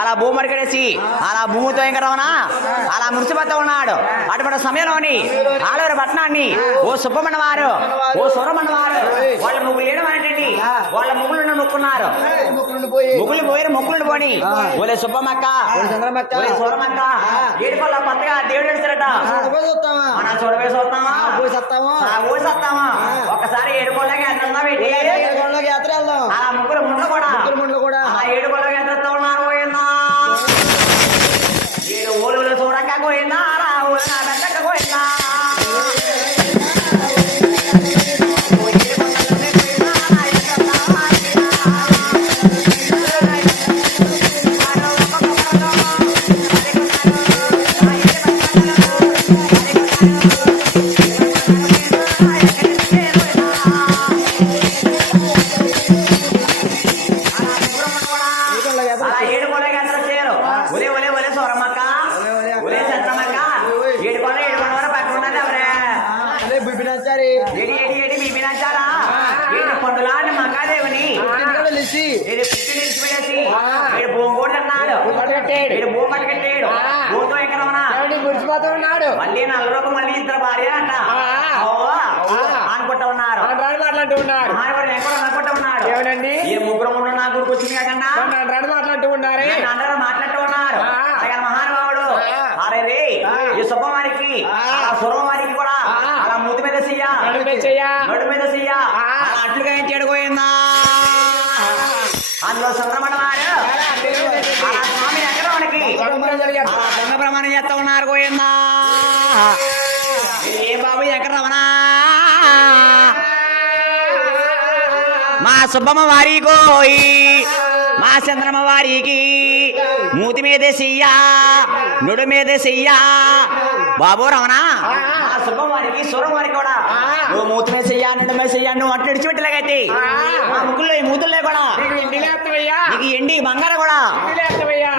అలా భూమి మడికడేసి అలా భూమితో ఇంకా రవణ అలా మురిసిపోతూ ఉన్నాడు. అటువంటి సమయంలోని ఆలూరు పట్టణాన్ని ఓ సుబ్బమన్న వారు ఓ సూరమన్న వారు వాళ్ళ ముగ్గులు లేడం అనేటండి వాళ్ళ ముగ్గులను మొక్కున్నారు. ముగ్గులు పోయిన మొక్కులను పోని ఓలే సుబ్బమ్మక్క ఓలే సూరమక్క ఏడుకోళ్ళ కొత్తగా దేవుడు నడిచారట. మనం చూడబోయి చూస్తామా పోయి వస్తామా ఒక్కసారి ఏడుకోళ్ళకి ఎంత ఆ ముగ్గురు ముండ్లు కూడా ఆ ఏడుకోళ్ళకి ఎంత ఉన్నారు పోయిందా ఏడు ఓలు చూడక పోయిందా అలా ఊళ్ళ పోయిందా మళ్ళీ నల్లరకు మళ్ళీ ఇద్దరు భార్య అంట అనుకుంటా ఉన్నారు. అనుకుంటా ఉన్నాడు. ఏమనండి ఈ ముగ్గురు ముందు నా గురికి వచ్చింది కదన్నా మాట్లాడుతూ ఉన్నారు. మాట్లాడుతూ ఉన్నారు. మహానుభావుడు అరే ఈ సుబ్బవారికి సురమ వారికి కూడా అలా మూతి మీద చెయ్య నడు మీద చెయ్య అట్లుగా ఏం చెడుకోయిందా అందులో సుబ్రహ్మణ్య వారు స్వామి ఎక్కడానికి దొంగ ప్రమాణం చేస్తా ఉన్నారు. పోయిందా ఏ బాబు ఎక్కడ రమణా మా సుబ్బమ్మ వారి కోయి మా చంద్రమ్మ వారికి మూతి మీదే చెయ్యా నుడు మీదే చెయ్యా బాబు రమణ మా సుబ్బమ్మ వారికి సూరం వారికి కూడా నువ్వు మూతి మీద చెయ్యా నుడు మీద చెయ్యా నువ్వు అట్లా విడిచిపెట్టలేకైతే మా ముగ్గుల్లో ఈ మూతుల్లో కూడా నీకు ఎండి బంగారం కూడా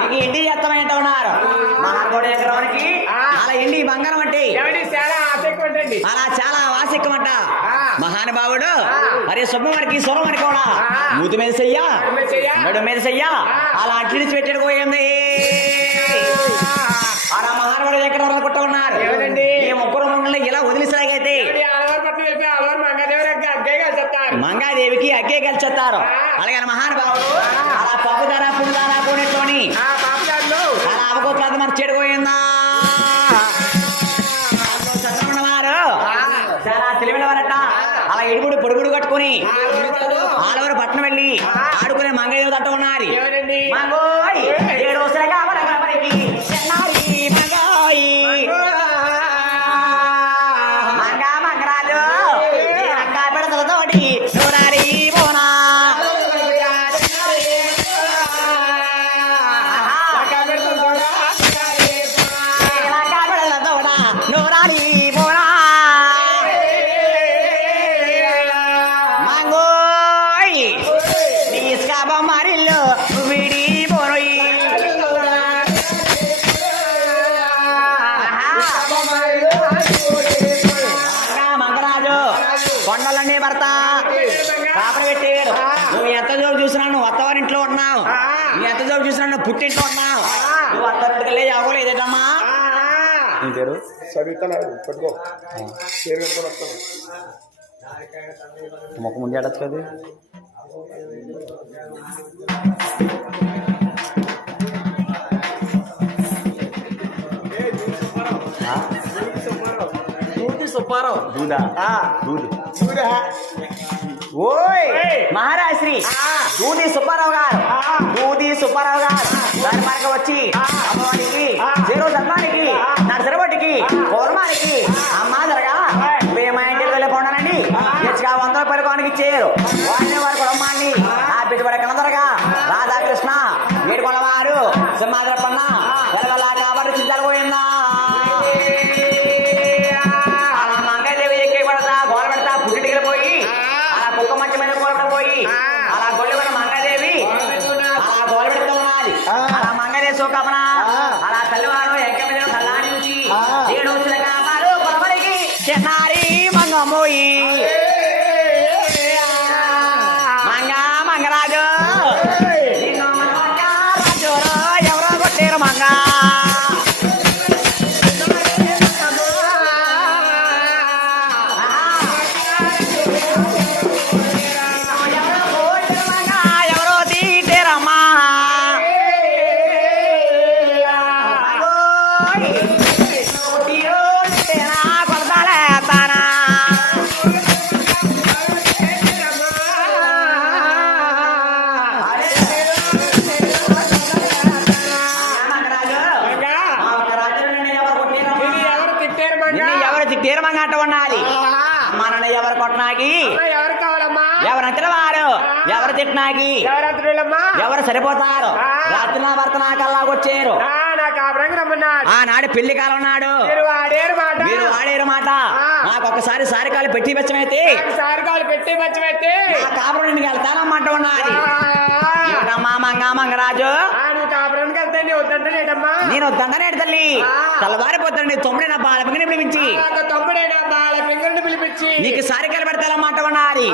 నీకు ఎండి చేస్తామంట ఉన్నారు. మహానుభావుడు ఎకరానికి అలా ఎండి బంగారం అంటే అలా చాలా వాసిక్కమంట. మహానుభావుడు అరే సుబ్బవారికి సూరవారికి కూడా మూతి మీద చెయ్యా నడు మీద చెయ్యా అలా అట్లా విడిచిపెట్టాడు పోయింది. అలా మహానుభావుడు ఎక్కడ అనుకుంటా ఉన్నారు. ఈ ముగ్గురు మండలి ఇలా వదిలిసలాగైతే మంగాదేవికి అగ్గే కలిసేస్తారు. అలాగే మహానుభావుడు అలా పప్పుదారా పుందారా కొనేటోని అలా అవగోపాది మరి చెడిపోయిందా వారు చాలా తెలివిన వారట. అలా ఎడుగుడు పొడుగుడు కట్టుకుని ఆడవారు పట్టణం వెళ్ళి ఆడుకునే మంగదేవి తట్ట ఉన్నారు. మంగోయ్ ఏడు వస్తాయిగా కొండలన్నీ భర్త కాపరి పెట్టాడు. నువ్వు ఎంత జోబు చూసినా నువ్వు అత్తవారింట్లో ఉన్నావు. నువ్వు ఎంత జోబు చూసినా నువ్వు పుట్టింట్లో ఉన్నావు. నువ్వు అత్తవారింటికి వెళ్ళి అవగోలు ఏదేటమ్మా నీ పేరు పట్టుకో మొక్క ముందు ఏడచ్చు కదా సుబ్బారావు దూదా దూది ఓయ్ మహారాశ్రీ దూది సుబ్బారావు గారు దాని మనకు వచ్చి అమ్మవారికి జీరో సత్వానికి నర్సరబొట్టికి పౌర్ణమానికి అమ్మ జరగా మా ఇంటికి వెళ్ళిపోండానండి తెచ్చుగా 100 రూపాయలు కొనకి ఇచ్చారు. వాడిని వారి కుటుంబాన్ని ఆ పెట్టుబడి కనదరగా రాధాకృష్ణ ఏడుకొండ వారు సింహాద్రపన్న వెలవల్లా కాబట్టి చింతలు పోయిందా పోయి అలా కుక్క మంచి మీద పోయి అలా గొల్లు మన మంగాదేవి అలా గోల పెడుతూ ఉన్నది. అలా మంగాదేవి సోకమన అలా తల్లివారు ఎక్క మీద కళ్ళాని నుంచి ఏడు వచ్చిన కాపాడు కొరమరికి చెన్నారి మంగమ్మోయి మంగరాజు రాజు తిట్టేరు మంగా ఎవరో తీటేరమ్మా కొలతాలేస్తానా ఎవరు తిట్టేరు మంగ అంట ఉన్నది మనని ఎవరు కొట్టనాకి ఎవరు కావాలమ్మా ఎవరంతటి వారు ఎవరు తిట్టనాకి ఎవరంతులమ్మా ఎవరు సరిపోతారు రాత్రి నా భర్త నాకల్లా వచ్చారు నాకు ఆపరంగా రమ్మన్నాడు ఆనాడు పెళ్లి కాలం నాడు మీరు వాడేరు మాట మీరు వాడేరు మాట నాకు ఒక్కసారి సారికాలు పెట్టి బెచ్చమైతే సారికాలు పెట్టి మర్చిపెట్టి నా కాపురం నిన్ను వెళ్తానమ్మంట ఉన్నది ఏమిటమ్మా మంగా మంగరాజు నువ్వు కాపురానికి వెళ్తే నీ వద్దంటే లేటమ్మా నేను వద్దండనేడు తల్లి తెల్లవారిపోతాడు తొమ్మిది నా బాలపిని పిలిపించి తమ్ముడైనా బాల పింగళని పిలిపించి నీకు సారికాలు పెడతానమ్మంట ఉన్నది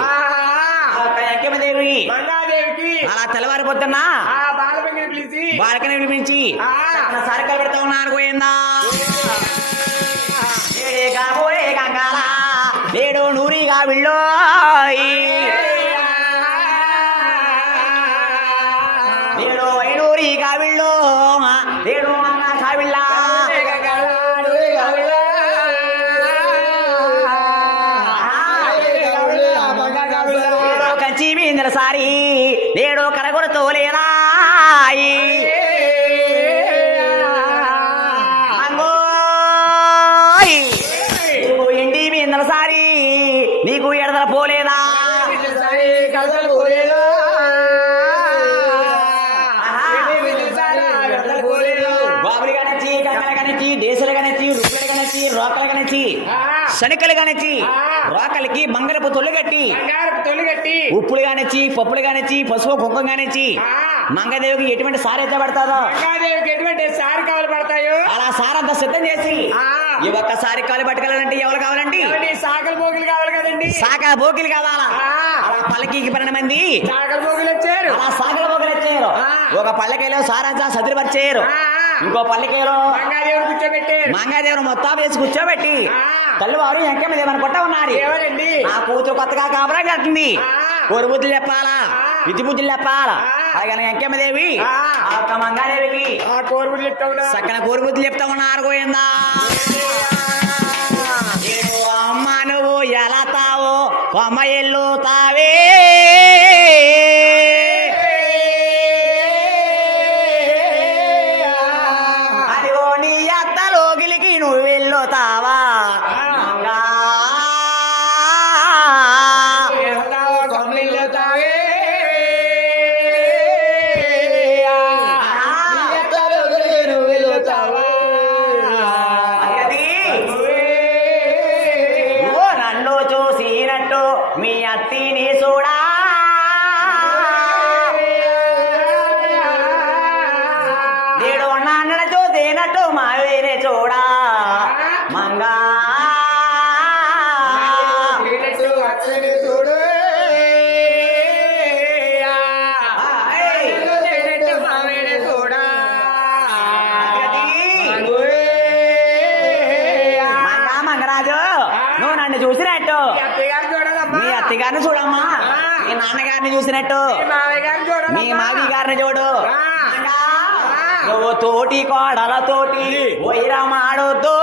ఎంకమదేవి మంగాదేవికి అలా తెల్లవారిపోతున్నా బాల పింగళని పిలిచి బాలకని పిలిపించి సారికాలు పెడతా ఉన్నారు పోయిందా పోయే గంగాల నేడు నూరిగా విళ్ళో నేడు ఐనూరిగా విళ్ళో నేడు మంగా కావిళ్ళ కంచి మీందల సారి నేడు కడగొడతో లేదా ఎండి మీందల సారి నీకు ఎడదల పోలేదా బాబులు కనొచ్చి గంగలు కనొచ్చి దేశాలు కనొచ్చి రుక్కులు కనొచ్చి రోకలు కనొచ్చి శనికలు కనొచ్చి రోకలకి బంగారపు తొలి కట్టి తొలిగట్టి ఉప్పులు కానిచ్చి పప్పులు కానిచ్చి పసుపు కుక్కం కానిచ్చి మంగదేవికి ఎటువంటి సారి అయితే పడతాదో మంగాదేవికి ఎటువంటి సారి కావాలి పడతాయో అలా సారంతా సిద్ధం చేసి ఈ ఒక్క సారి కాలు పట్టుకెళ్ళాలంటే ఎవరు కావాలండి సాకల బోగులు కావాలి కదండి సాక బోకిలు కావాలా అలా పల్లకి 12 మంది సాకల బోగులు వచ్చారు అలా సాకల బోకిలు వచ్చారు ఒక పల్లకీలో సారంతా సదిరిపరిచారు ఇంకో పల్లకీలో మంగాదేవుడు కూర్చోబెట్టారు మంగాదేవుడు మొత్తం వేసి కూర్చోబెట్టి తల్లివారు ఎంకమ్మ దేవని కొట్ట ఉన్నారు ఎవరండి ఆ కూతురు కొత్తగా కాపురం కట్టింది కోరి బుద్ధులు చెప్పాలా విధి బుద్ధులు చెప్పాలా అలాగే ఎంకమ్మదేవి ఆ ఒక్క మంగాదేవికి కోరుబులు చెప్తా ఉన్నా సక్కన కోరి బుద్ధులు చెప్తా ఉన్నారు పోయిందా అమ్మ నువ్వు ఎలా తావో అమ్మ ఎల్లు తావే అదిగో నీ అత్తలోగిలికి నువ్వు వెళ్ళుతావా నన్ను చూసినట్టు మీ అత్తిని చూడా నేడు నాన్నను చూసినట్టు మా వేరే చూడా మంగా చూడు మంగరాజు నువ్వు నన్ను చూసినట్టు మీ అత్తగారిని చూడమ్మా మీ నాన్నగారిని చూసినట్టు మీ మావి గారిని చూడు నువ్వు తోటి కోడలతోటి వైరమాడొద్దు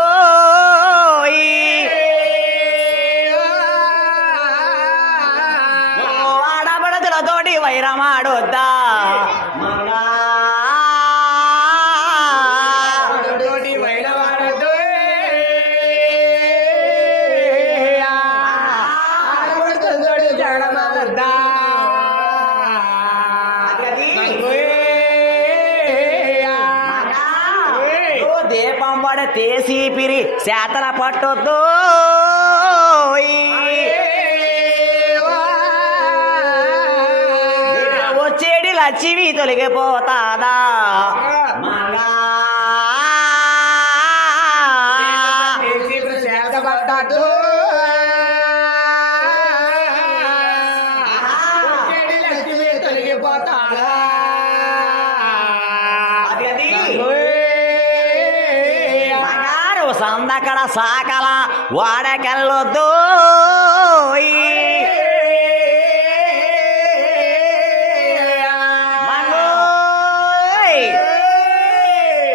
ఆడబడదులతోటి వైరమాడొద్దా మంగా దీపం పడ తేసి పిరి శాతల పట్టొద్దు వచ్చేడి లచ్చివి తొలగిపోతాదా మంగా తొలగిపోతాడా అది సందకడ సాకల వాడకెళ్ళొద్దు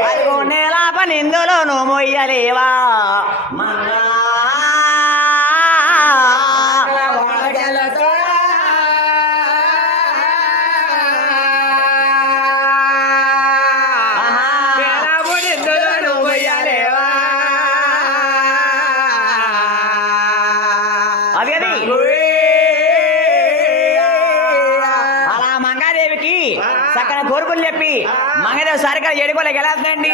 అదిగో నేల పని ఇందులో నువ్వు మొయ్యలేవా మంగా అది అది అలా మంగాదేవికి సకల కోరుకులు చెప్పి మంగదేవి సరిగ్గా ఏడుకోలేక వెళ్ళేస్తుందండి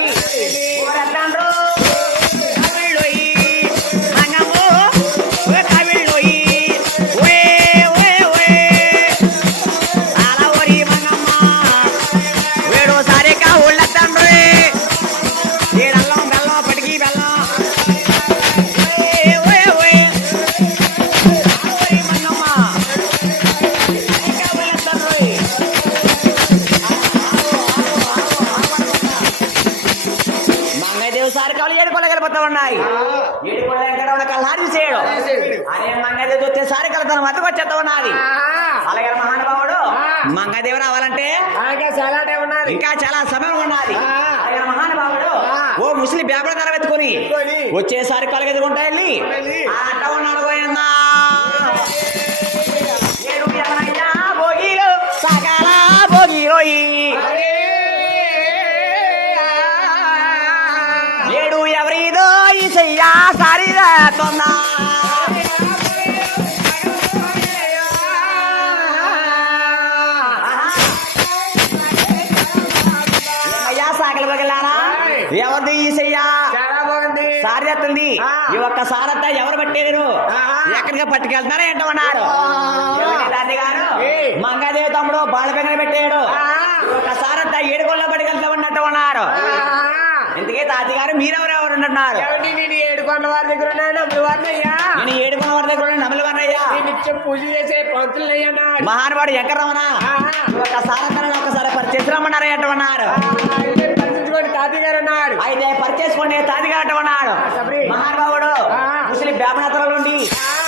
సారికాలు ఏడుకోలేకపోతా ఉన్నాయి కల్లారి చేయడం అదే మంగదేవి చూస్తే సారికల తన మతకు వచ్చేస్తా ఉన్నది అలాగే మహానుభావుడు మంగదేవి రావాలంటే ఇంకా చాలా సమయం ఉన్నది అలాగే మహానుభావుడు ఓ ముసలి బేపడ ధర వెతుకుని వచ్చేసారి కలగ ఎదుర్కొంటా వెళ్ళి అట్ట ఉన్నాడు పోయిందా భోగిలు సకాల భోగిరోయి ఏడు ఎవరిదో ఈ చెయ్యా సారిదా తొందా ఎవరిది ఈ చెయ్యా సారి ఎత్తుంది ఈ ఒక్క సారత్త ఎవరు పట్టేరు ఎక్కడికి పట్టుకెళ్తున్నారా ఏంటన్నారు గారు మంగాదేవి తమ్ముడు బాల పెంగన పెట్టాడు ఒక సారత్త ఏడుకోళ్ళ పట్టుకెళ్తా ఉన్నట్టు అన్నారు ఎందుకే తాతి గారు మీరెవరెవరు అంటున్నారు నేను ఏడుకొండ వారి దగ్గర నమ్ములు వారినయ్యా నేను ఏడుకొండ వారి దగ్గర నమ్ములు వారినయ్యా నిత్యం పూజ చేసే పంతులయ్యా మహానుభావుడు ఎక్కడమన్నా ఒక సారత్తని ఒకసారి పరిచయం రమ్మన్నారా ఏంటన్నారు తాతి గారు అన్నారు అయితే పరిచేసుకోండి తాతి గారు అంటున్నాడు మహానుభావుడు ముస్లిం బ్రాహ్మణతల నుండి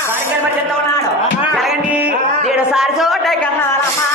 సారికలు పరిచేస్తా ఉన్నాడు జరగండి నేడు సారి చోట కన్నారమ్మా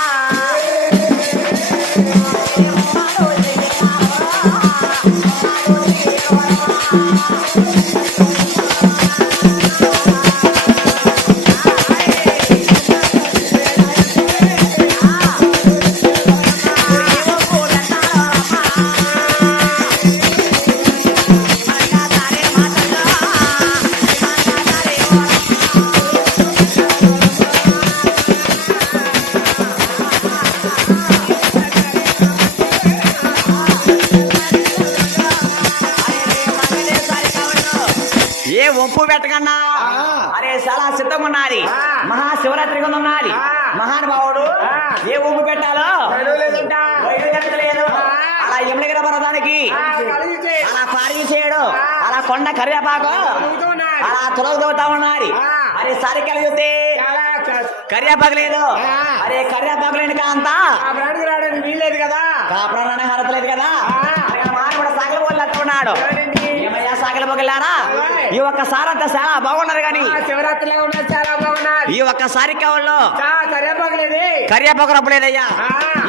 ఏ ఒప్పు పెట్టకన్నా అరే చాలా సిద్ధంగా ఉన్నది మహాశివరాత్రి కింద ఉన్నది మహానుభావుడు ఏ ఒప్పు పెట్టాలో లేదు అలా యమలగిరి పర్వతానికి అలా పారి చేయడు అలా కొండ కరివేపాకు అలా తొలగదవుతా ఉన్నది అరే సారికలు చూస్తే కరివేపాకు లేదు అరే కరివేపాకు లేని కాంతా రావడానికి వీల్లేదు కదా కాపురాన్ని హరతలేదు కదా కూడా సాగల పోలు అట్టుకున్నాడు సాగల పోగలారా ఈ ఒక్క సారంతా చాలా బాగున్నారు కానీ శివరాత్రిలో ఉన్నది చాలా బాగున్నారు ఈ ఒక్క సారి కావాలో కరివేపాకులేదు కరివేపాకు రప్పలేదయ్యా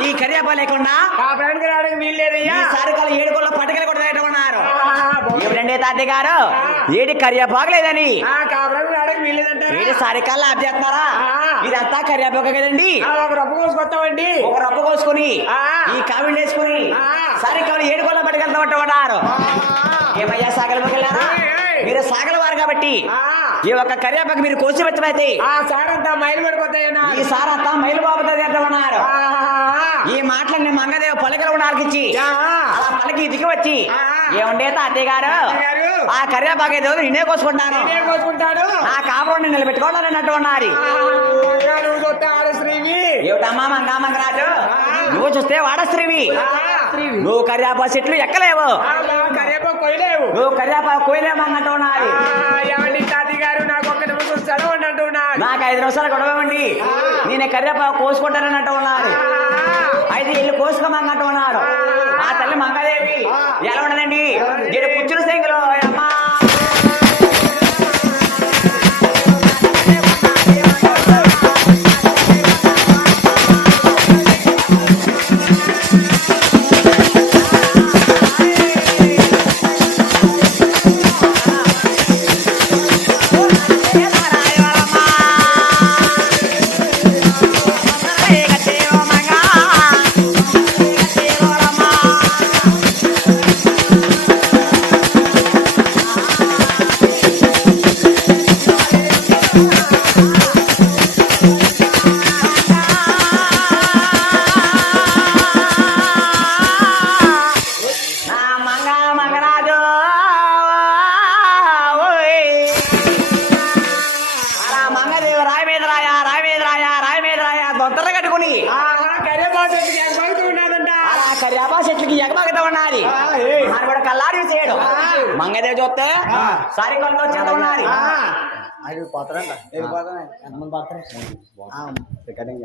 ఈ కరివేపాకు లేకుండా కాపురానికి రావడానికి వీల్లేదయ్యా సారికాలు ఏడుకోళ్ళు పట్టుకలు కూడా ఉన్నారు ఏమిటండి తాతయ్య గారు ఏడి కరివేపాకు లేదని కాపురానికి రావడానికి వీల్లేదంటారు ఏడి సారికాలు ఆప్ చేస్తున్నారా ఇదంతా కరివేపాకు కదండి ఒక రప్పు కోసుకొస్తామండి ఒక రప్పు కోసుకుని ఈ కావిండి వేసుకుని సారికాలు ఏడుకోళ్ళ పట్టుకెళ్తామంటున్నారు ఏమయ్యా సాగల పోగలారా మీరు సాగల వారు కాబట్టి ఈ ఒక్క కరివేపాకు మీరు కోసి పెట్టమైతే సారంతా మైలు పడిపోతాయన్నా ఈ సారంతా మైలు బాబుతుంది అంటున్నారు ఈ మాటలన్నీ మంగదేవి పలకలు ఆలకించి అలా పలకి దిగి వచ్చి ఏముండే తాతయ్య గారు ఆ కరివేపాకు ఏదో నేనే కోసుకుంటాను ఆ కాపురం నిలబెట్టుకోవాలని అన్నట్టు ఉన్నారు ఏమిటమ్మా మంగామంగరాజు నువ్వు చూస్తే వాడశ్రీవి నువ్వు కరివేపాకు చెట్లు ఎక్కలేవు నువ్వు కరివేపాకు కోయలేము అన్నట్టు ఉన్నారు నాకు 5 నిమిషాలు గొడవండి నేను కరివేపాకు కోసుకుంటానన్నట్టు ఉన్నారు అయితే ఇల్లు కోసుకోమన్నట్టు ఉన్నారు ఆ తల్లి మంగాదేవి ఎలా ఉండదండి నేను పుచ్చుల సెంగులో అమ్మా ఉన్నది అని కూడా కల్లారి చేయడు మంగదేవి చూస్తే సరికొండ వచ్చేత ఉన్నది అది పోతారంట వెళ్ళిపోతానే ఎంతమంది పోతారు రికార్డింగ్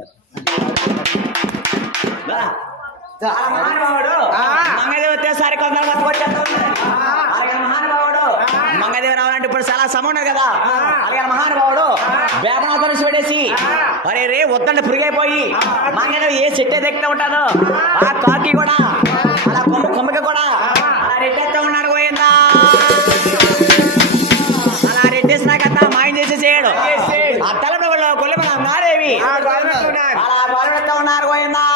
మహానుభావుడు మంగదేవి వస్తే సరికొండ వచ్చేత అలాగే మహానుభావుడు మంగదేవి రావాలంటే ఇప్పుడు చాలా సమయం ఉన్నది కదా అలాగే మహానుభావుడు వేపనాథం చూడేసి అరే రే వద్దండి పురిగైపోయి మంగదేవి ఏ చెట్టే దగ్గర ఉంటాదో ఆ కాకి కూడా అలా కొమ్మకి కూడా అలా రెట్టేస్తా ఉన్నాడు పోయిందా అలా రెట్టేసినాకంతా మాయం చేసి చేయడు ఆ తలపడి కొల్లి మన నారేవి అలా గోలపెడతా ఉన్నారు పోయిందా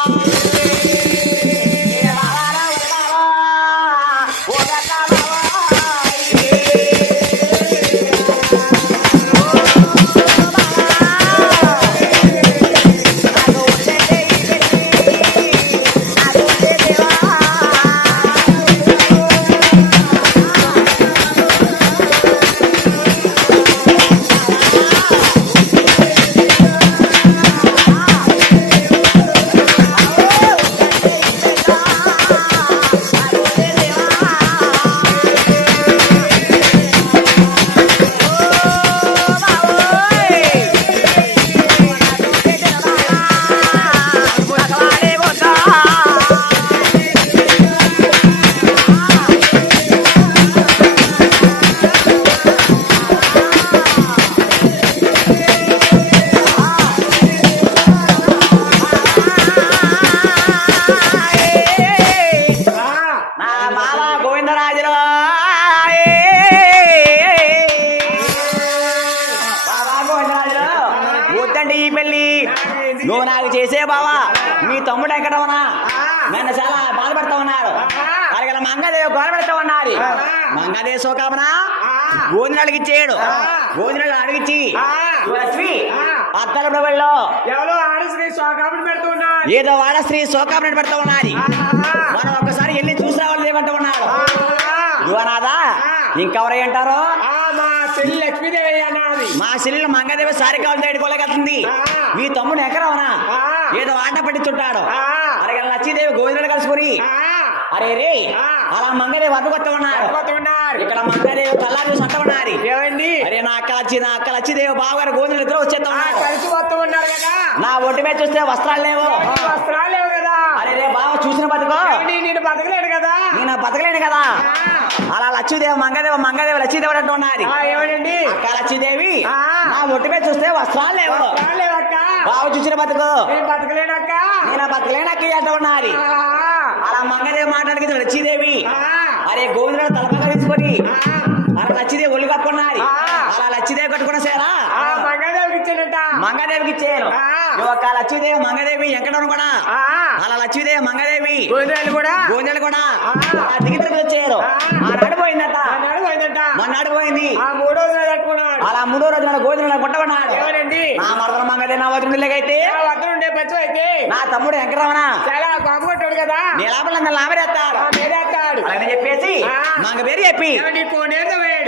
నువ్వు నాకు చేసే బావా మీ తమ్ముడు ఎక్కడ ఉన్నా నన్ను చాలా బాధపడతా ఉన్నారు అలాగే మంగదేవి గోలపెడతా ఉన్నది మంగదేవి సోకామన గోధునలకి ఇచ్చేయడు గోధునలు అడిగిచ్చి లక్ష్మి అత్తల ప్రభుల్లో ఎవరో ఆడశ్రీ సోకామని పెడుతూ ఉన్నారు ఏదో వాడశ్రీ సోకామని పెడతా ఉన్నది మనం ఒక్కసారి వెళ్ళి చూసే వాళ్ళు ఏమంటూ ఉన్నాడు యువనాథా ఇంకెవరై అంటారు మా చెల్లి లక్ష్మీదేవి అన్నది మా చెల్లెలు మంగదేవి సారి కావాలి ఏడుకోలేకతుంది మీ తమ్ముడు ఎక్కడవనా ఏదో ఆట పట్టించుంటాడు అలాగే లక్ష్మీదేవి గోవిందుడు కలుసుకుని అరే రే అలా మంగదేవి వద్దకొత్త ఉన్నారు ఇక్కడ మంగదేవి కల్లారి సంత ఉన్నారు ఏమండి అరే నా అక్క లక్ష్మీదేవి బావగారు గోవిందుడు ఇద్దరు వచ్చేస్తా ఉన్నారు కలిసి వస్తూ ఉన్నారు కదా నా ఒంటి మీద చూస్తే వస్త్రాలు లేవు వస్త్రాలు లేవు కదా అరే రే బావ చూసిన బతుకో నేను బతకలేడు కదా నేను బతకలేను కదా అలా లక్ష్మీదేవి మంగదేవి లక్ష్మీదేవి అంటూ ఉన్నది ఏమనండి అక్క లక్ష్మీదేవి నా ఒంటి మీద చూస్తే వస్త్రాలు లేవు బావ చూసిన బతుకు బతకలేనక్క నేను బతకలేనక్క అంటూ ఉన్నది అలా మంగదేవి మాట్లాడికి లక్ష్మీదేవి అరే గోవిందుడు తలపగా తీసుకొని అలా లక్ష్మీదేవి ఒళ్ళు కప్పుకున్నది అలా లక్ష్మీదేవి కట్టుకున్న సేరా మంగదేవికి ఇచ్చాడట మంగదేవికి ఇచ్చాను ఒక లక్ష్మీదేవి మంగదేవి ఎక్కడ కూడా అలా లక్ష్మీదేవి మంగదేవి గోవిందుడు కూడా దిగితరకు వచ్చారు ఆనాడు పోయిందట మొన్నాడు పోయింది అలా మూడో రోజు మన గోవిందుడు కొట్టబడినాడు నా మరదల మంగదేవి నా వద్దుండేకైతే నా తమ్ముడు వెంకటరమణ చాలా గొప్పగొట్టాడు కదా నీలాపల లాభరేస్తాడు అలాగే చెప్పేసి మంగ పేరు చెప్పి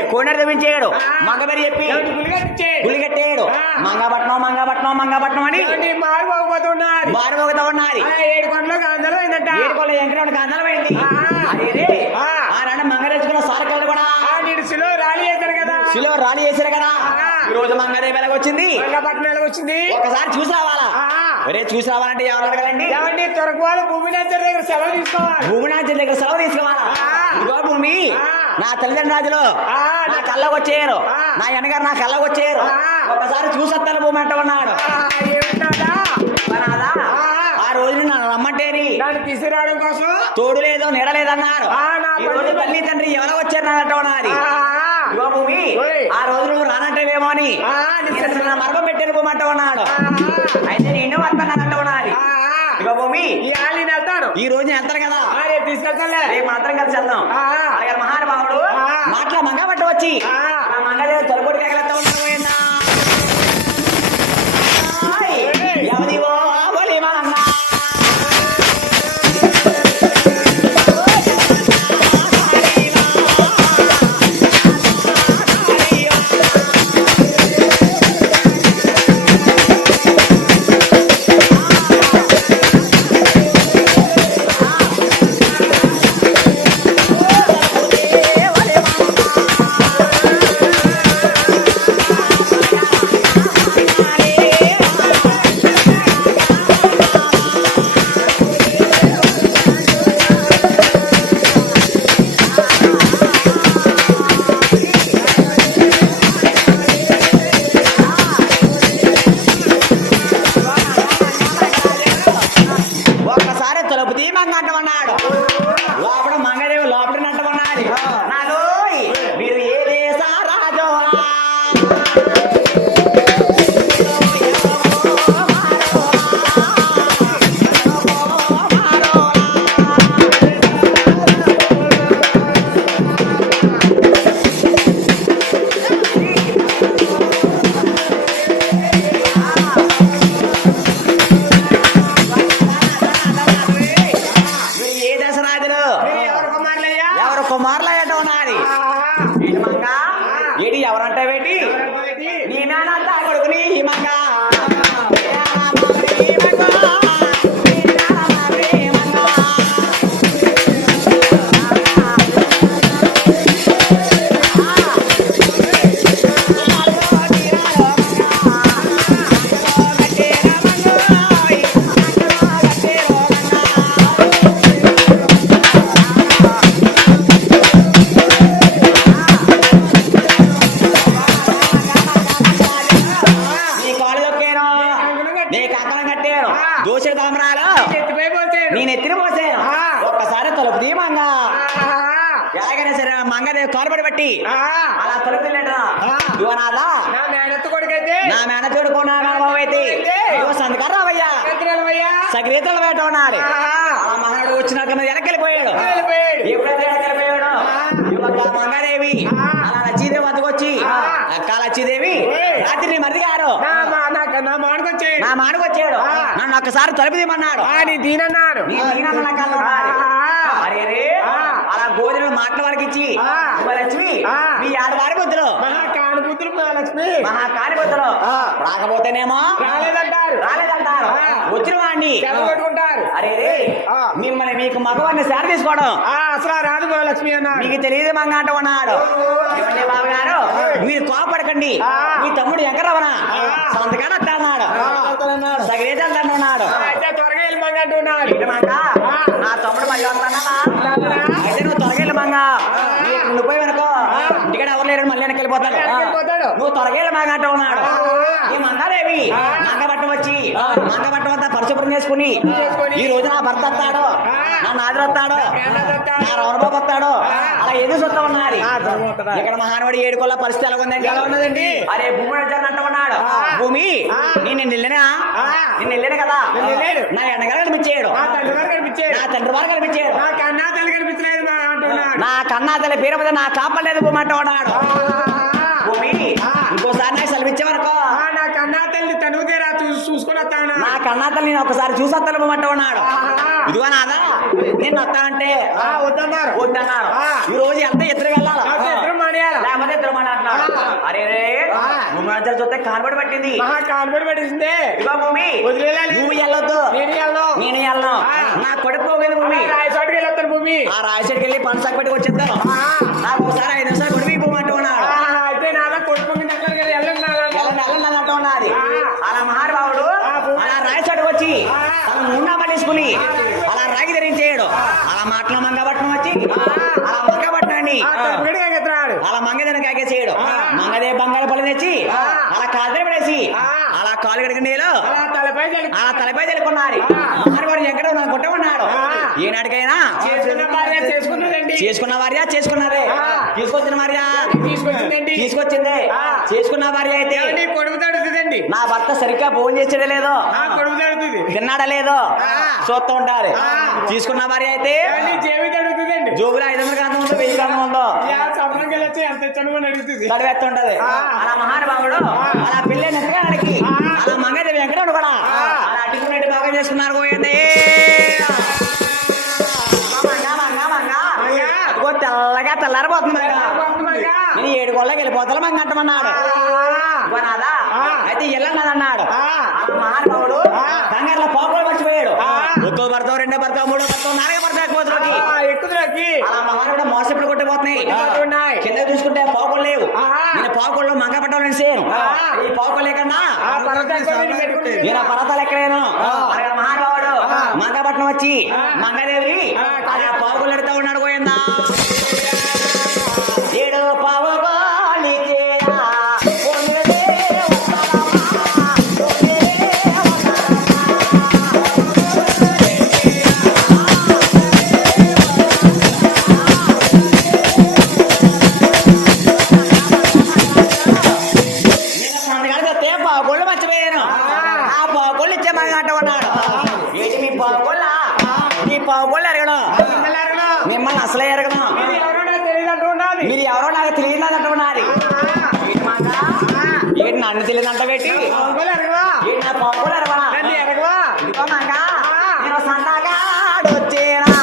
కోనేరు తెప్పించాడు మంగ పేరు చెప్పి గులి కట్టాడు మంగపట్నం అని మారుమోగుతా ఉన్నది 7 కొండలకు అందరూ అయిందట 7 కొండల వెంకటరమణకి అందమైంది అదే ఆనాడు మంగ తెచ్చుకున్న సారకళ్ళు కూడా శిలో రాలి చేశారు కదా ఈ రోజు మంగదేవి వెలగ వచ్చింది వచ్చింది ఒకసారి చూసి రావాలా ఒరే చూసి రావాలంటే ఎవరు అడగలండి ఏమండి తొరకవాళ్ళు భూమినాథర్ దగ్గర సెలవు తీసుకోవాలి భూమినాథర్ దగ్గర సెలవు తీసుకోవాలా ఇదిగో భూమి నా తల్లిదండ్రుల రాజులు నా కళ్ళకు వచ్చేయరు నా ఎనగారు నా కళ్ళకు వచ్చేయరు ఒకసారి చూసొస్తాను భూమి అంట ఉన్నాడు ఆ రోజు నన్ను రమ్మంటేని తీసుకురావడం కోసం తోడు లేదో నీడ లేదన్నారు ఈ రోజు తల్లి తండ్రి ఎవరో వచ్చారు నా అంట ఉన్నది ఇదిగో భూమి ఆ రోజు నువ్వు రానంటేవేమో అని మరప పెట్టాను భూమి అంట ఉన్నాడు అయితే నేను వస్తానంట ఉన్నది ఇదిగో భూమి ఈ రోజు వెళ్తారు కదా తీసుకెళ్తాను రేపు అందరం కలిసి వెళ్దాం అలాగే మహానుభావుడు మాటల మంగ పట్ట వచ్చి మంగదేవి తొలగొట్టి ఎగలెత్తా ఉన్నా ఎవరివో బలి మా అన్న కుమారులు అయ్యట ఉన్నది ఏంటి మంగ ఏడి ఎవరంటే వేటి నీ మేనంతా కొడుకుని ఈ మంగ దోష తామరాలు నేను ఎత్తిన పోసాను ఒక్కసారి తలుపు తీమంగా ఎలాగైనా సరే మంగదేవి కాలుబడి బట్టి అలా తలుపు తిన్నాడా యువనాథా నా మేనత్త కొడుకైతే నా మేన చూడుకున్నాను బాబు అయితే సంతకారు రావయ్యా సగ్రీతలు వేట ఉన్నాడు ఆ మహానుడు వచ్చినాక వెనకెళ్ళిపోయాడు ఎప్పుడైతే వెనకెళ్ళిపోయాడు మంగాదేవి అలా లక్ష్మీదేవి వద్దకొచ్చి అక్క లక్ష్మీదేవి రాత్రి మరిది గారు నా మానుకొచ్చాడు నన్ను ఒక్కసారి తలుపు తీయమన్నాడు నీ దీనన్నాడు అరే రే అలా భోజనం మాటల వరకు ఇచ్చి లక్ష్మి మీ ఆడవారి బుద్ధులు మహాకానుబుద్ధులు మహాలక్ష్మి మహాకానిబుద్ధులు రాకపోతేనేమో రాలేదంటారు వచ్చిన వాడిని కొట్టుకుంటారు అరే రే మిమ్మల్ని మీకు మగవాడిని సేర తీసుకోవడం అసలు రాదు మహాలక్ష్మి అన్నాడు మీకు తెలియదు మంగ అంటూ ఉన్నాడు ఏమండి బాబు గారు మీరు కోపడకండి మీ తమ్ముడు ఎంకరవనా సంతకాడ అట్లా అన్నాడు సగరేజాలు అంటున్నాడు అయితే త్వరగా వెళ్ళి మంగ అంటున్నాడు నా తమ్ముడు మళ్ళీ వస్తానా అయితే నువ్వు త్వరగా వెళ్ళి మంగ ఉండిపోయి వెనుకో ఇంటికాడ ఎవరు లేరు మళ్ళీ వెనక్కి వెళ్ళిపోతాడు నువ్వు త్వరగా వెళ్ళి మంగ అంటూ ఉన్నాడు ఈ మంగాదేవి మంగ బట్టం వచ్చి మంగ బట్టం అంతా పరిశుభ్రం చేసుకుని ఈ రోజు నా భర్త వస్తాడు నా నాదుడు వస్తాడు నా రవణబాబు వస్తాడు అలా ఎదురు చూస్తా ఉన్నది ఇక్కడ మహానుడి ఏడుకోళ్ళ పరిస్థితి ఎలా ఉందండి ఎలా ఉన్నదండి అరే భూమి అంటూ ఉన్నాడు భూమి నేను వెళ్ళినా కదా నా ఎండగారు కనిపించాడు నా తండ్రి వారు కనిపించాడు నా కన్నా తల్లి కనిపించలేదు అంటున్నాడు నా కన్నా తల్లి పేరు మీద నా కాపలేదు భూమి అంటూ ఉన్నాడు భూమి ఇంకోసారి నాకు సెలవిచ్చేవరకు నా కన్నా తల్లి తనువు తీరా చూసుకుని వస్తాను నా కన్నా తల్లి నేను ఒకసారి చూసి వస్తాను భూమి అంటూ ఉన్నాడు ఇదిగో నాదా నేను వస్తానంటే వద్దన్నారు ఈ రోజు ఎంత ఎదురు వెళ్ళాలి లేకపోతే ఇద్దరు మాట్లాడుతున్నాడు అరే రే భూమి మధ్యలో చూస్తే కాన్బడి పట్టింది కాన్బడి పట్టింది ఇదిగో భూమి నువ్వు వెళ్ళొద్దు నేను వెళ్ళను నా కొడుకు పోగేది భూమి రాయసాటికి వెళ్ళొస్తాను భూమి ఆ రాయసడికి వెళ్ళి పనసాకు పెట్టి వచ్చేద్దాం నాకు ఒకసారి 5 నిమిషాలు కొడుకు భూమి అంటూ ఉన్నాడు అయితే నాదా కొడుకు వెళ్ళండి అంటూ ఉన్నది అలా మహానుభావుడు అలా రాయసాటికి వచ్చి తన మూడు తీసుకుని అలా రాగి ధరించేయడు అలా మాటలో మంగపట్నం వచ్చి అలా మంగపట్నాన్ని అలా మంగదన కాకేసేయడు మంగదే బంగాళ పళ్ళు తెచ్చి అలా కాలు పడేసి అలా కాలు గడికి నీళ్ళు అలా తలపై తెలుకున్నారు మహానుభావుడు ఎక్కడ నాకు కొట్టమన్నాడు ఏనాటికైనా చేసుకున్న భార్య చేసుకున్నదే తీసుకొచ్చిన భార్య తీసుకొచ్చింది చేసుకున్న భార్య అయితే కొడుకు తడుతుందండి నా భర్త సరిగ్గా భోజనం చేసేదే లేదో కొడుకు తడుతుంది తిన్నాడా లేదో చూస్తూ ఉంటారు తీసుకున్న భార్య అయితే జేబు తడుతుందండి జోబులో 500 గ్రంథం ఉందో 1000 గ్రంథం ఉందో ఎంత ఇచ్చాను అడుగుతుంది తడివేస్తుంటది అలా మహానుభావుడు అలా పిల్లని ఎక్కడానికి అలా మంగదేవి ఎక్కడ కూడా అలా అటుకున్నట్టు బాగా చేసుకున్నారు పోయింది అదిగో తెల్లగా తెల్లారిపోతుంది నేను 7 గోళ్ళకి వెళ్ళిపోతాను మంగ అంటమన్నాడు నాదా అయితే వెళ్ళన్నాడు మహానుభావుడు కంగారులో పోకలు మర్చిపోయాడు ఒక్కో భర్త రెండో భర్త మూడో భర్త 4వ భర్త ఎక్కువకి అలా మహానుభావుడు మోసప్పుడు కొట్టిపోతున్నాయి కింద చూసుకుంటే పోకలు లేవు నేను పోకళ్ళు మంగ పట్టాలని సేను ఈ పోకలు లేకన్నా నేను పర్వతాలు ఎక్కడేను మహానుభావుడు మంగపట్నం వచ్చి మంగదేవి అలా పోకలు ఎడుతూ ఉన్నాడు పోయిందా ఏడు పావుకోలికే మిమ్మల్ని అసలే ఎరగను మీరు ఎవరో నాకు తెలియదంటున్నారు ఏంటి నన్ను తెలియదంట పెట్టి నా పావులు ఎరగవా నేను సంతగాడు వచ్చేనా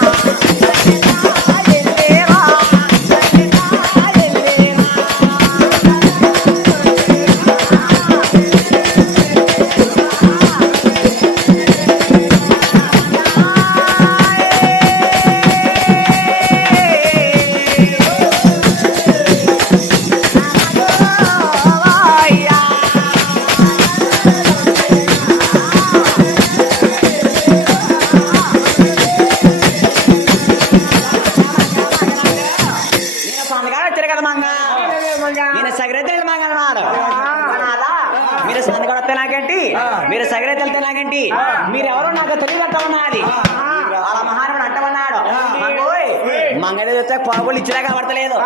సగరే తెలితే నాకేంటి మీరెవరో నాకు తెలియదట్ట ఉన్నది అలా మహానుడు అంటమన్నాడు మంగళ వస్తే పావులు ఇచ్చినా కాబడతలేదు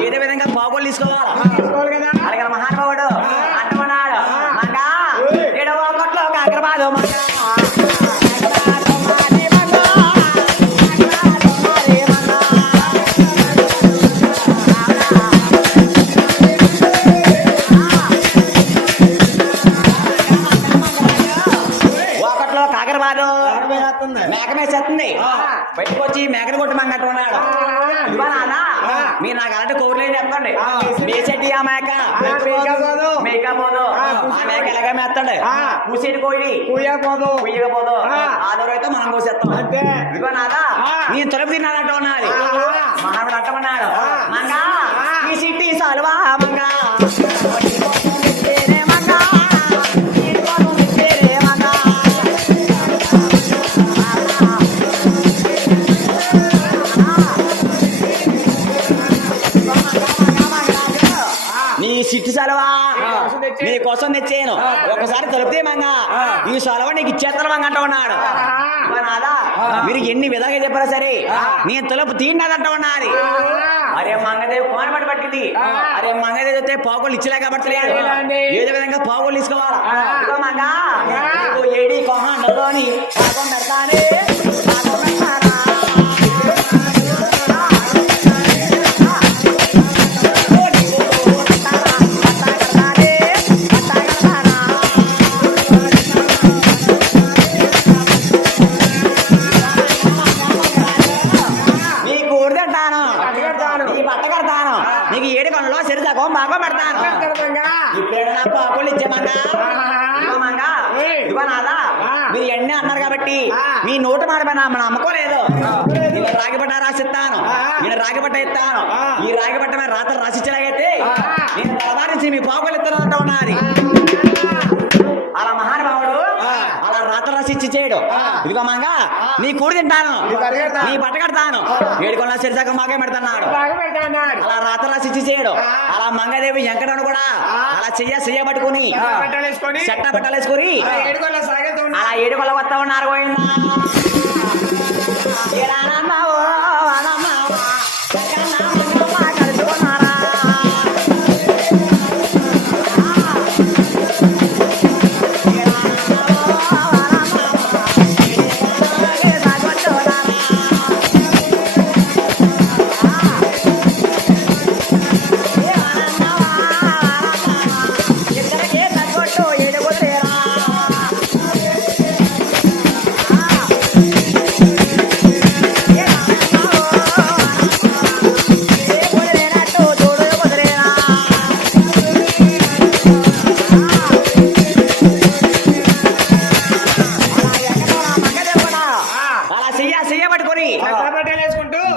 ఏదో విధంగా పావులు తీసుకోవాలి తీసుకోవాలి కదా అలాగే మహానుభావుడు అంటమన్నాడు మంగా ఏడవ ఒకట్లో కాకరబాదు మంగా మేకమేసేస్తుంది పెట్టుకొచ్చి మేకను కొట్టి మంగట్టు ఉన్నాడు ఇదిగో నాన్న మీరు నాకు అలాంటి కోరులేని చెప్పండి మేసేటి ఆ మేక మేకపోదు ఆ మేక ఎలాగా మేస్తాడు కూసేటి కోయి కుయ్యకపోదు ఆదరు అయితే మనం కోసేస్తాం ఇదిగో నాదా నేను తలుపు తిన్నానంటూ ఉన్నది మహానుడు అంటమన్నాడు మంగా ఈ సిట్టి సాలువా మంగా సిట్టి సలవా నీ కోసం తెచ్చాను ఒకసారి తలుపుతే మంగా ఈ సలవ నీకు ఇచ్చేస్తాను మంగ అంట ఉన్నాడు నాదా మీరు ఎన్ని విధాలుగా చెప్పారా సరే నేను తలుపు తీండదంట ఉన్నది అరే మంగదేవి కోన పట్టి పట్టింది అరే మంగదేవి వస్తే పావులు ఇచ్చలే కాబట్టి ఏదో విధంగా పావులు తీసుకోవాలా మంగా ఏడి కోహంలోని పెడతానే నీకు ఏడు కొనలో సరిదాకో బాగా పెడతాను ఇప్పుడు నా పాకులు ఇచ్చామంగా ఇదిగో నాదా మీరు ఎన్ని అన్నారు కాబట్టి మీ నోటు మాడమన్నా మన నమ్మకోలేదు నేను రాగిపట్ట రాసిస్తాను నేను రాగిపట్ట ఇస్తాను ఈ రాగిపట్ట మీద రాత్రి రాసిచ్చేలాగైతే నేను తలవారించి మీ పాకులు ఇస్తాను ఉన్నది అలా మహానుభావుడు అలా రాత్రి రాసిచ్చి చేయడు ఇదిగో మంగా నీ కూడి తింటాను నీ బట్ట కడతాను ఏడుకొండ సరిసగం మాకే పెడతాడు అలా రాత్రి రాసిచ్చి చేయడు అలా మంగదేవి వెంకటను కూడా అలా చెయ్య పట్టుకుని చెట్ట బట్టలేసుకుని అలా ఏడుకొండ వస్తా ఉన్నారు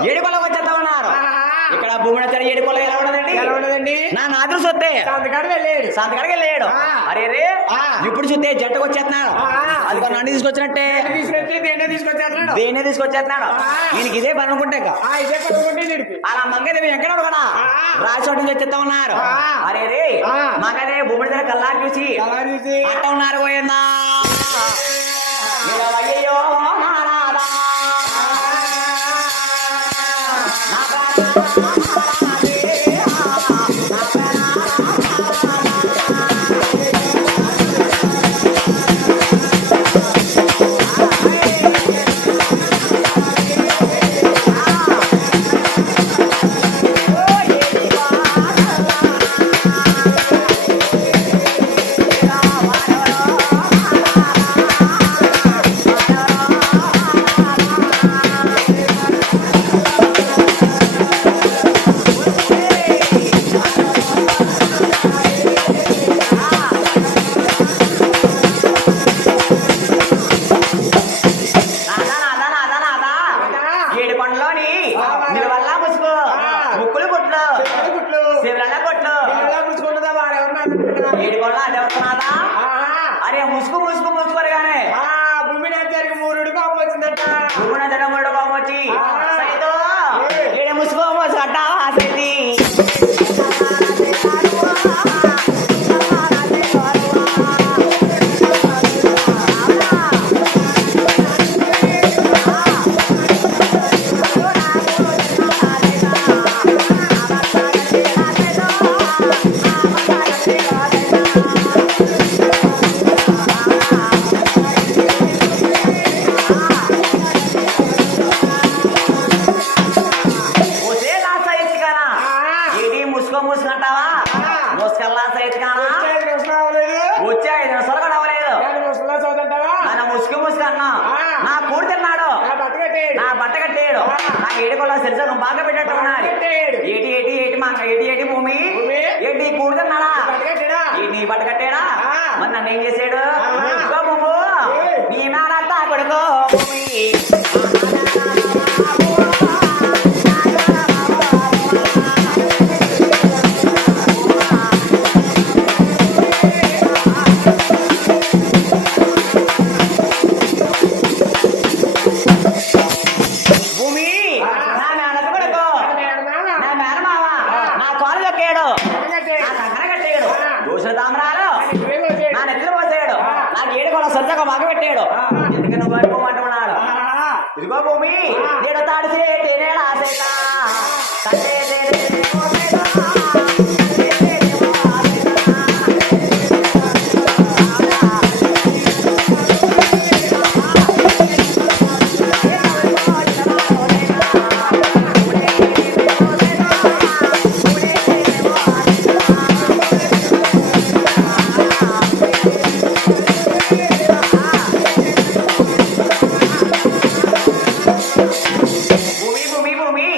ఏడుకొలకు వచ్చేస్తా ఉన్నారు ఇక్కడ భూమిని ఏడుకొల ఎలా ఉండదండి నా నాదురు సొత్తే సంతకాడికి వెళ్ళాడు అరే రే ఇప్పుడు చూస్తే జట్టుకు వచ్చేస్తున్నాడు అది నన్ను తీసుకొచ్చినట్టే దేన్నే తీసుకొచ్చేస్తున్నాడు దీనికి ఇదే పని అనుకుంటే అలా మంగదేవి ఎక్కడ కూడా రాజోటి నుంచి వచ్చేస్తా ఉన్నారు అరే రే మంగదేవి భూమి దగ్గర కల్లా చూసి అట్ట ఉన్నారు పోయిందా అయ్యో సైతికానా వచ్చే ప్రశ్న అవ్వలేదు. వచ్చి 5 నిమిషాలు కూడా అవ్వలేదు. నేను ముసలిలో చదువుతావా? ఆయన ముసుగు అన్నా నా కూడి తిన్నాడు, నా బట్ట కట్టేయడు. నా బట్ట కట్టేయడు, నా ఏడుకోళ్ళ సరిసగం బాగా పెట్టట్టు ఉన్నది. కట్టేయడు. ఏటి మా ఏటి భూమి ఏంటి కూడి తిన్నాడా? బట్ట కట్టాడా? నీ బట్ట కట్టాడా? ఆ. మరి నన్ను ఏం చేసాడు? ఆహా. ఇదిగో భూము నీ మేనత్త కొడుకో భూమి భూమి నా మేనత్త కొడుకో నా మేనమావ నా కాలు దొక్కాడు, నా సంకర కట్టాడు, దోషుల తామరాలు నా నెత్తులు పోసాడు, నాకు ఏడు కూడా సొంతగా మగ పెట్టాడు. ఎందుకు నువ్వు అనుకోమంటున్నాడు? ఇదిగో భూమి నేను తాడితే తేనేలా సేత తండ్రి తేనేమో సేత, తండ్రి తేనేమో భూమి భూమి భూమి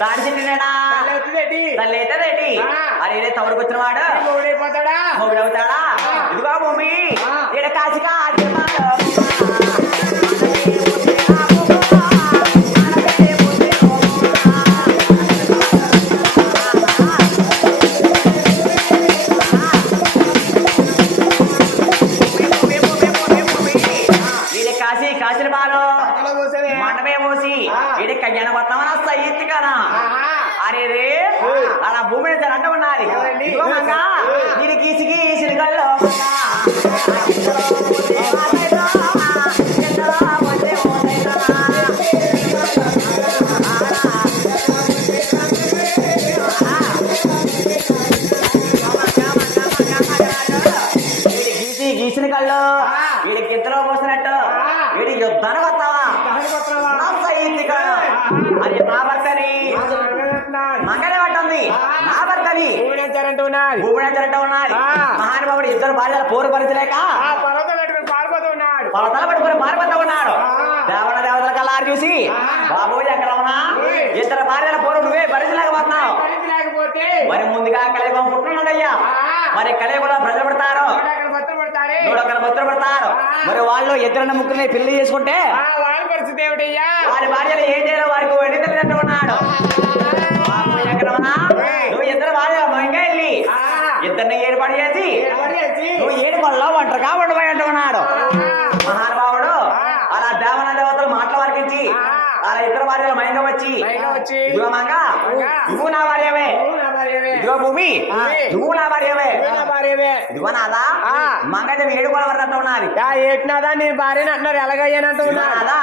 తాడి చెట్టినేనా తల్లి అవుతుందేటి? అరే తవడుకొచ్చిన వాడు ఊడైపోతాడా? మొగుడవుతాడా? ఇదిగో భూమి ఈడ కాశిగా కాశీ కాశీని బాలు అక్కడ కూర్చొని మండమే మోసి ఈడి కళ్యాణ కొత్తమని వస్తా ఈత్తి కదా. అరే రే అలా భూమి నుంచి అంట ఉన్నది. ఎవరండి? ఇదిగో మంగ నేను గీసి గీసిన కళ్ళు గీసి గీసిన కళ్ళు వీడికి గిద్దలో పోసినట్టు వీడి యుద్ధానికి వస్తావా? అది నా భర్తని మంగళే పట్టుంది, నా భర్తని ఊడంటారంటున్నాడు. భూమిడంటే ఉన్నది. మహానుభావుడు ఇద్దరు భార్యల పోరు పరిచలేక పర్వతం పెట్టుకుని పారిపోతూ ఉన్నాడు. పలతల పట్టుకుని పారిపోతా ఉన్నాడు. దేవతల కల్లారు చూసి బాబు ఎక్కడ ఉన్నా ఇద్దరు భార్యల పోరు నువ్వే భరించలేకపోతున్నావు. లేకపోతే మరి ముందుగా కలియుగం పుట్టినయ్యా, మరి కలియుగంలో ప్రజలు పడతారు, భర్తలు పడతారే. నూడొకరు భక్తులు పడతారు. మరి వాళ్ళు ఇద్దరు ముగ్గురిని పెళ్లి చేసుకుంటే వాళ్ళ పరిస్థితి ఏమిటయ్యా? వారి భార్యలు ఏం చేయాలో వారికి వెండితలు ఉన్నాడు. బాబు ఎక్కడ ఉన్నా నువ్వు ఇద్దరు భార్య ఇంకా వెళ్ళి ఇద్దరిని ఏర్పాటు చేసి నువ్వు ఏడుకొల్లో ఒంటరిగా ఉండబోయి అంటున్నాడు. మహానుభావుడు అలా దేవతలు మాటల వరకించి అలా ఇద్దరు భార్యలు మైంగా వచ్చి ఇదిగో మంగ నువ్వు నా భార్యవే, ఇదిగో భూమి నువ్వు నా భార్యవే, ఇదిగో నాదా మంగ ఏడుకోవడం వరకు ఉన్నది. ఏటినాదా నీ భార్యని అంటున్నారు, ఎలాగయ్యానంటూ నాదా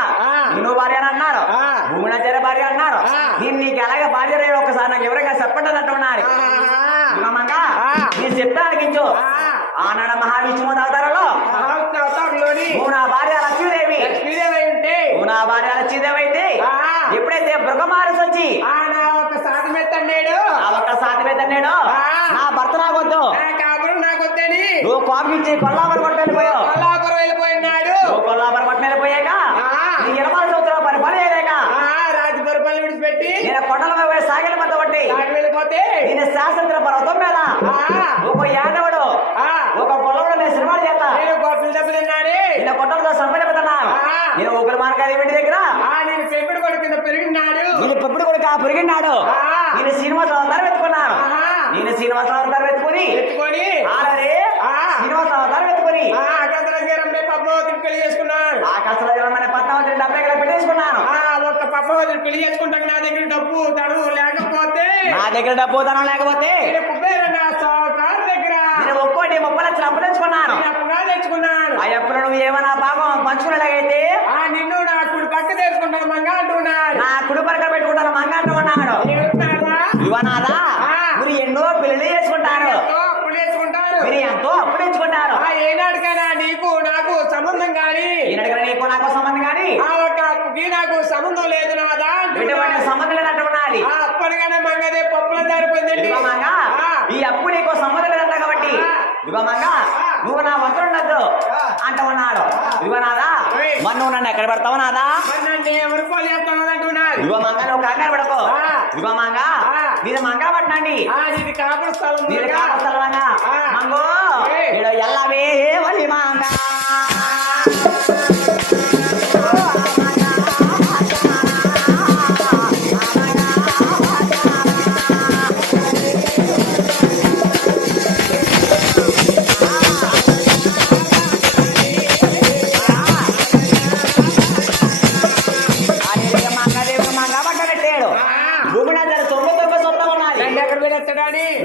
నువ్వు భార్య అని అన్నారు, భూమి నచ్చే భార్య అన్నారు. నేను నీకు ఎలాగ భార్య రేడు ఒకసారి నాకు ఎవరైనా చెప్పండి అన్నట్టు ఉన్నారు. మంగ నేను చెప్తా అడిగించు. ఆనాడు మహావిష్ణువు అవతారంలో నువ్వు నా భార్య లక్ష్మీదేవి, నువ్వు నా భార్య లక్ష్మీదేవి అయితే ఎప్పుడైతే మృగమారసి వచ్చి ఒక సాధి మెత్తన్నాడు, ఆ ఒక్క సాటి మీద నేను నా భర్త నాకొద్దు, నాకొద్దని నువ్వు కోపించి కొల్లాపరి కొట్టు వెళ్ళిపోయావు. కొల్లాపురం వెళ్ళిపోయినాడు. నువ్వు కొల్లాపరి కొట్టు వెళ్ళిపోయాక నీ 20 సంవత్సరాల పని చేయలేక రాజపరిపాలన విడిచిపెట్టి నేను కొండల మీద సాగిల మధ్య పట్టి వెళ్ళిపోతే నేను శాస్త్ర పర్వతం మీద ఒక యాదవుడు ఒక పొలంలో నేను సినిమాలు చేస్తా, నేను గొప్పలు దెబ్బతిన్నాడే, నేను కొట్టలతో సంపదెప్పుతున్నాను. నేను ఒకరి మార్గాలు ఏమిటి దగ్గర నేను పెంపుడు కొడుకు కింద పెరిగినాడు, నేను పెప్పుడు కూడా పెరిగినాడు. నేను శ్రీనివాసరావు అవతారం ఎత్తుకున్నాను, నేను శ్రీనివాసరావు అవతారం ఎత్తుకుని ఆలరే శ్రీనివాసరావు అవతారం ఎత్తుకుని ఆకాశరాజు పద్మావతిని పెళ్లి చేసుకున్నాను. ఆకాశరాజు పద్మావతిని 70 పెట్టేసుకున్నాను. ఒక్క పద్మావతిని పెళ్లి చేసుకుంటాను. నా దగ్గర డబ్బు తను లేకపోతే నా దగ్గర డబ్బు ధనం లేకపోతే నా సావుకారు దగ్గర నేను ఒక్కోటి 30 లక్షలు అప్పు తెచ్చుకున్నాను. అప్పుగా తెచ్చుకున్నాను. ఆ అప్పులు నువ్వు ఏమైనా భాగం పంచుకునేలాగైతే నిన్ను నా కుడి పక్క తెచ్చుకుంటాను మంగ అంటున్నాడు. నా కుడి పరక పెట్టుకుంటాను మంగ అంటున్నాడు. ఇవనాదా మీరు ఎన్నో పెళ్లి చేసుకుంటారు, అప్పులు తెచ్చుకుంటాను, మీరు ఎంతో అప్పు తెచ్చుకుంటారు. ఏనాడికైనా నీకు నాకు సంబంధం గాని ఈయనడికి నీకు నాకు సంబంధం కానీ ఒక అప్పుకి నాకు సంబంధం లేదు నాదా ఎటువంటి సంబంధం లేదంటున్నది. అప్పటికైనా మంగదే పప్పుల జారిపోయిందండి. ఈ అప్పు నీకు సంబంధం లేదంట కాబట్టి ఇదిగో మంగ నువ్వు నా వస్త్రం ఉండద్దు అంట ఉన్నాడు. ఇదిగో నాదా మరి నువ్వు నన్ను ఎక్కడ పెడతావు నాదా? ఇదిగో మంగ నువ్వు కంగారు పడకు. ఇదిగో మంగ నీది మంగా పట్టండి, నీది కాపుల స్థలం నీది కాపుల స్థలం మంగో ఎల్లవే వలి మంగ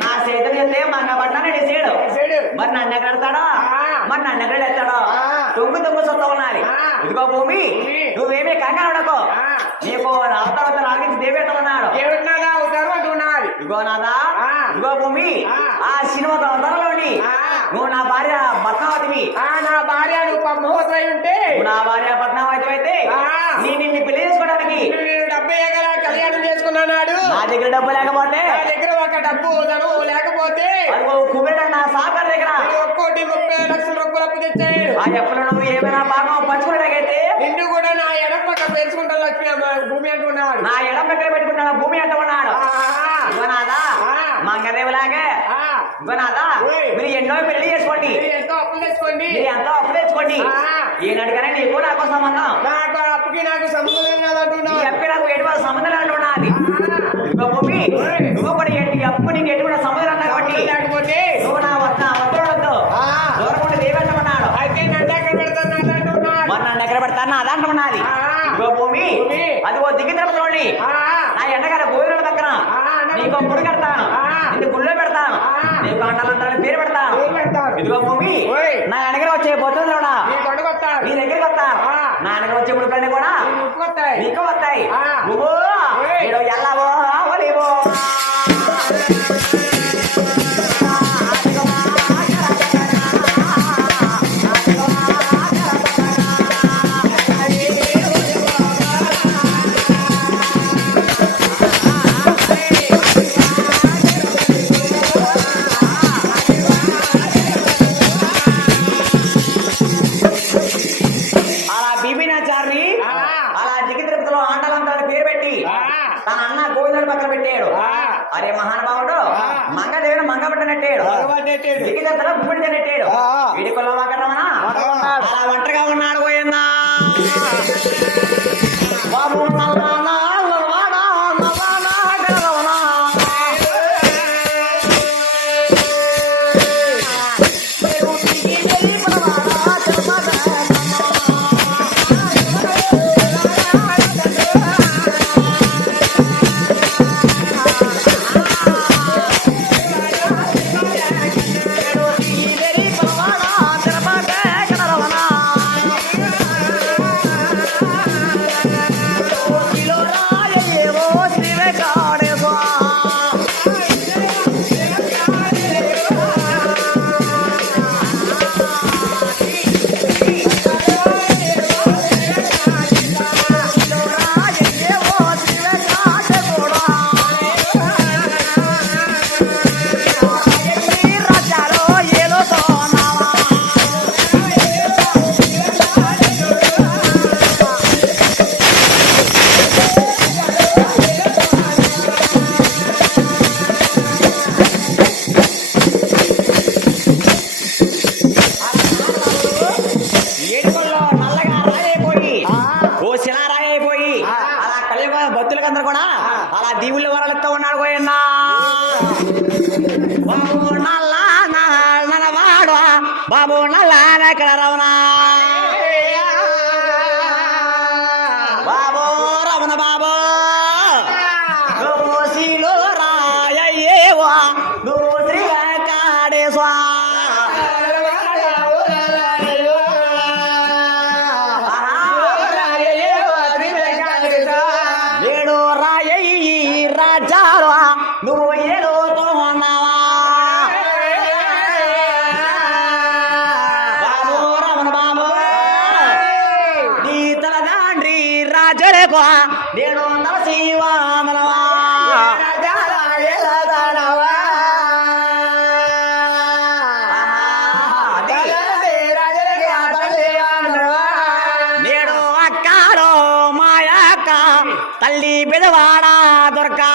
నా చేతులు ఎత్తే మంగ పట్టాను ఎడేసాడు. మరి నన్ను ఎక్కడ ఎడతాడో, మరి నన్ను ఎక్కడ ఎత్తాడో తొంగు తొంగు సొత్త ఉన్నది. ఇదిగో భూమి నువ్వేమీ కంగారు పడకు, నీకు అవతల రాగించి దేవేటన్నాడు. ఇదిగో నాదా ఇదిగో భూమి ఆ సినిమా అవతలలోని నువ్వు నా భార్య పద్మావతివి. నా భార్య నువ్వు పద్మావతి ఉంటే నా భార్య పద్మావతి అయితే నిన్ను పెళ్లి చేసుకోవడానికి డబ్బే కళ్యాణం చేసుకున్నాడు. నా దగ్గర డబ్బు లేకపోతే, నా దగ్గర ఒక డబ్బు ధనం లేకపోతే కుబేర నా సాకర్ దగ్గర 1,30,00,000 రూపాయలు అప్పు తెచ్చాడు. ఆ ఎప్పుడు నువ్వు ఏమైనా భాగం పంచుకునేలాగైతే నిన్ను కూడా నా ఎడం పక్క పెంచుకుంటా లక్ష్మి భూమి అంటున్నాడు. నా ఎడం పక్కన పెట్టుకుంటా భూమి అంట ఉన్నాడు. ఇవ్వనాదా మంగదేవులాగే ఇవ్వనాదా మీరు ఎన్నో పెళ్లి చేసుకోండి, ఎంతో అప్పులు తెచ్చుకోండి, మీరు ఎంతో అప్పు తెచ్చుకోండి. ఏనాడుకనే నీకు నాకు సంబంధం, నాకు అప్పుకి నాకు సంబంధం కాదంటున్నావు. ఈ అప్పుకి నాకు ఎటువంటి సంబంధం అంటున్నది. ఇదిగో భూమి నువ్వు కూడా అప్పు నీకు ఎటువంటి సంబంధం అన్నా కాబట్టి లేకపోతే నువ్వు నా వద్దు దూరకుండా దేవంటున్నాడు. అయితే నన్ను ఎక్కడ పెడతాను అంటున్నాడు. మరి నన్ను ఎక్కడ పెడతాను అదా అంటున్నది. ఇదిగో భూమి అది ఓ దిగ్గి తిరుపతిలోని నా ఎండగాల భూమి పక్కన నీకు గుడి కడతాను, నిన్ను గుళ్ళో పెడతాను, నీకు అంటాలంటాను పేరు పెడతాను. ఇదిగో భూమి నా వెనక వచ్చే బొత్తులోడా నీ దగ్గరికి వస్తాను, నా వెనక వచ్చే గుడికన్నీ కూడా నీకు వస్తాయి. నువ్వు ఎల్లవో ఒలివో తన అన్న గోవిందుడు పక్కన పెట్టాడు. అరే మహానుభావుడు మంగదేవుడు మంగ పట్టనట్టాడు, దిగిదత్తలో భూమి తినట్టాడు. వీడి కొల్ల వాకరమనా అలా ఒంటరిగా ఉన్నాడు. పోయిందా బాబు భక్తులకందరూ కూడా అలా దీవుల వరలతో ఉన్నాడు. పోయినా నల్లవాడు బాబు నల్లెక్కడ రవణ బాబు రమణ బాబు నువ్వు శీలు రాయేవా నువ్వు శ్రీ వెంకటేశ్వర నువ్వు ఏడుతో ఉన్నావా బాబు రమణ బాబు నీ తలదాండ్రి రాజరేకో నేను నరసింహనవా పెదవాడా దొరకా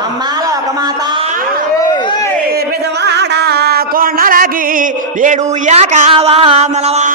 అమ్మాలో ఒక మాత పెదవాడా కొండలకి ఏడు యాకావా మలవా